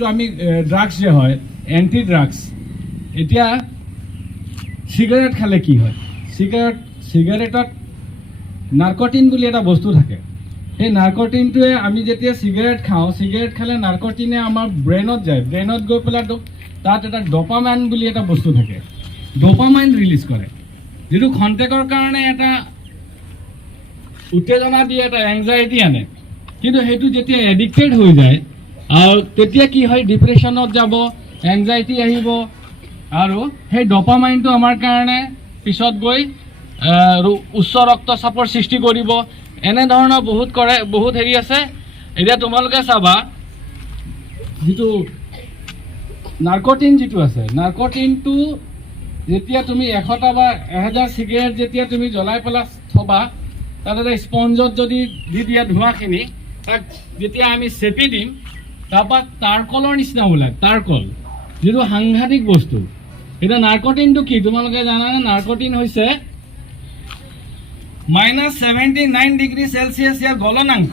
যিটো আমি ড্ৰাগছ যে হয় এণ্টি ড্ৰাগছ এতিয়া সিগাৰেট খালে কি হয় সিগাৰেটত নাৰ্কটিন বুলি এটা বস্তু থাকে সেই নাৰ্কটিনটোৱে আমি যেতিয়া সিগাৰেট খাওঁ সিগাৰেট খালে নাৰ্কটিনে আমাৰ ব্ৰেইনত যায় ব্ৰেইনত গৈ পেলাই তাত এটা ডপামাইন বুলি এটা বস্তু থাকে ডপামাইন ৰিলিজ কৰে যিটো খন্তেকৰ কাৰণে এটা উত্তেজনা দিয়ে এটা এংজাইটি আনে কিন্তু সেইটো যেতিয়া এডিক্টেড হৈ যায় আৰু তেতিয়া কি হয় ডিপ্ৰেশ্যনত যাব এংজাইটি আহিব আৰু সেই ডপামাইনটো আমাৰ কাৰণে পিছত গৈ উচ্চ ৰক্তচাপৰ সৃষ্টি কৰিব এনে ধৰণৰ বহুত হেৰি আছে এতিয়া তোমালোকে চাবা যিটো নাৰ্কটিন যিটো আছে নাৰ্কটিনটো যেতিয়া তুমি 100টা বা 1000 সিগাৰেট যেতিয়া তুমি জ্বলাই পেলাই থবা তাত এটা স্পঞ্জত যদি দি দিয়া ধোঁৱাখিনি তাক যেতিয়া আমি চেপি দিম তাৰপৰা তাৰ্কলৰ নিচিনা ওলায় তাৰ্কল যিটো সাংঘাতিক বস্তু এতিয়া নাৰ্কটিনটো কি তোমালোকে জানানে নাৰ্কটিন হৈছে -79 ডিগ্ৰী সেলসিয়াছ ইয়াৰ গলনাংক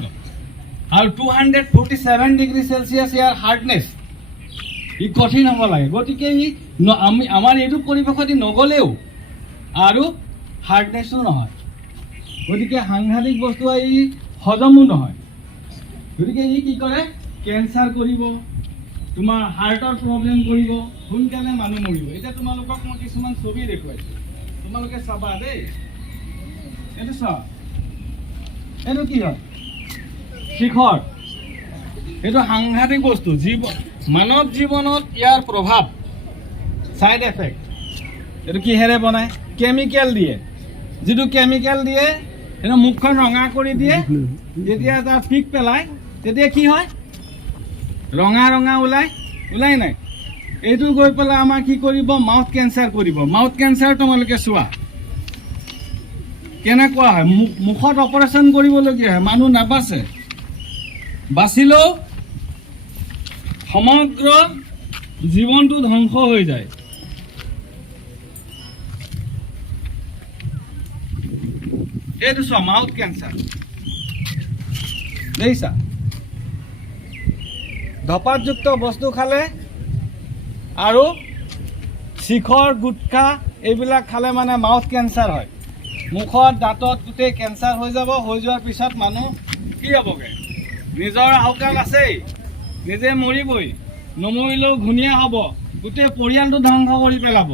আৰু 247 ডিগ্ৰী সেলসিয়াছ ইয়াৰ হাৰ্ডনেছ ই কঠিন হ'ব লাগে গতিকে ই আমাৰ এইটো পৰিৱেশত নগ'লেও আৰু হাৰ্ডনেছো নহয় গতিকে সাংঘাতিক বস্তু ই হজমো নহয় গতিকে ই কি কৰে কেঞ্চাৰ কৰিব তোমাৰ হাৰ্টৰ প্ৰব্লেম কৰিব সোনকালে মানুহ মৰিব এতিয়া তোমালোকক মই কিছুমান ছবি দেখুৱাইছোঁ তোমালোকে চাবা দেই এইটো চোৱা এইটো কি হয় শিখৰ এইটো সাংঘাতিক বস্তু মানৱ জীৱনত ইয়াৰ প্ৰভাৱ সাইড এফেক্ট এইটো কিহেৰে বনায় কেমিকেল দিয়ে যিটো কেমিকেল দিয়ে সেইটো মুখখন ৰঙা কৰি দিয়ে যেতিয়া তাৰ পিক পেলায় তেতিয়া কি হয় ৰঙা ৰঙা ওলাই নাই এইটো গৈ পেলাই আমাৰ কি কৰিব মাউথ কেঞ্চাৰ কৰিব মাউথ কেঞ্চাৰ তোমালোকে চোৱা কেনেকুৱা হয় মুখত অপাৰেশ্যন কৰিবলগীয়া হয় মানুহ নাবাচে বাচিলেও সমগ্ৰ জীৱনটো ধ্বংস হৈ যায় এইটো চোৱা মাউথ কেঞ্চাৰ দেখিছা ধপাতযুক্ত বস্তু খালে আৰু শিখৰ গুটখা এইবিলাক খালে মানে মাউথ কেঞ্চাৰ হয় মুখত দাঁতত গোটেই কেঞ্চাৰ হৈ যাব হৈ যোৱাৰ পিছত মানুহ কি হ'বগৈ নিজৰ আওকাল আছেই নিজে মৰিবই নমৰিলেও ঘূণীয়া হ'ব গোটেই পৰিয়ালটো ধ্বংস কৰি পেলাব